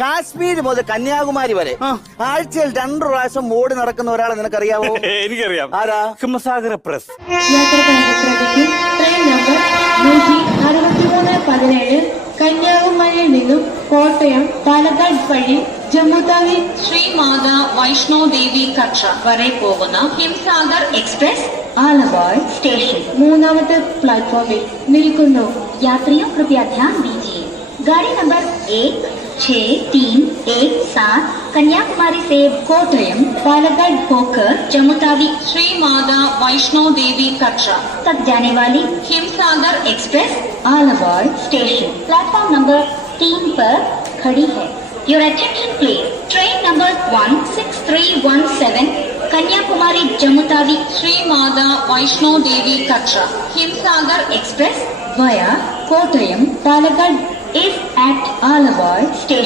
കാശ്മീർ മുതൽ കന്യാകുമാരി വരെ ആഴ്ചയിൽ 2 പ്രാവശ്യം ഓടി നടക്കുന്ന ഒരാളെ നിനക്കറിയാവോ? എനിക്കറിയാം. ആരാ? ഹിമസാഗർ പ്രസ്. ട്രെയിൻ നമ്പർ 16317 കന്യാകുമാരിയിൽ നിന്നും കോട്ടയം പാലക്കാട് വഴി ജമ്മുതാവി ശ്രീമാതാ വൈഷ്ണോ ദേവി കക്ഷ വരെ പോകുന്ന ഹിംസാഗർ എക്സ്പ്രസ് ആലവായ് സ്റ്റേഷൻ 3ാമത്തെ പ്ലാറ്റ്ഫോമിൽ നിൽക്കുന്നു. यात्रियों कृपया ध्यान दीजिए, गाड़ी नंबर 16317 कन्याकुमारी से കോട്ടയം പാലക്കാട് होकर जम्मूतावी श्रीमाता वैष्णो देवी कक्षा तक जाने वाली Himsagar express Aluva station platform number 3 पर खड़ी है. Your attention please. Train number 16317 Kanyakumari जम्मूतावी श्रीमाता वैष्णो देवी कक्षा Himsagar express via Kottayam Palakkad is at Aluva station.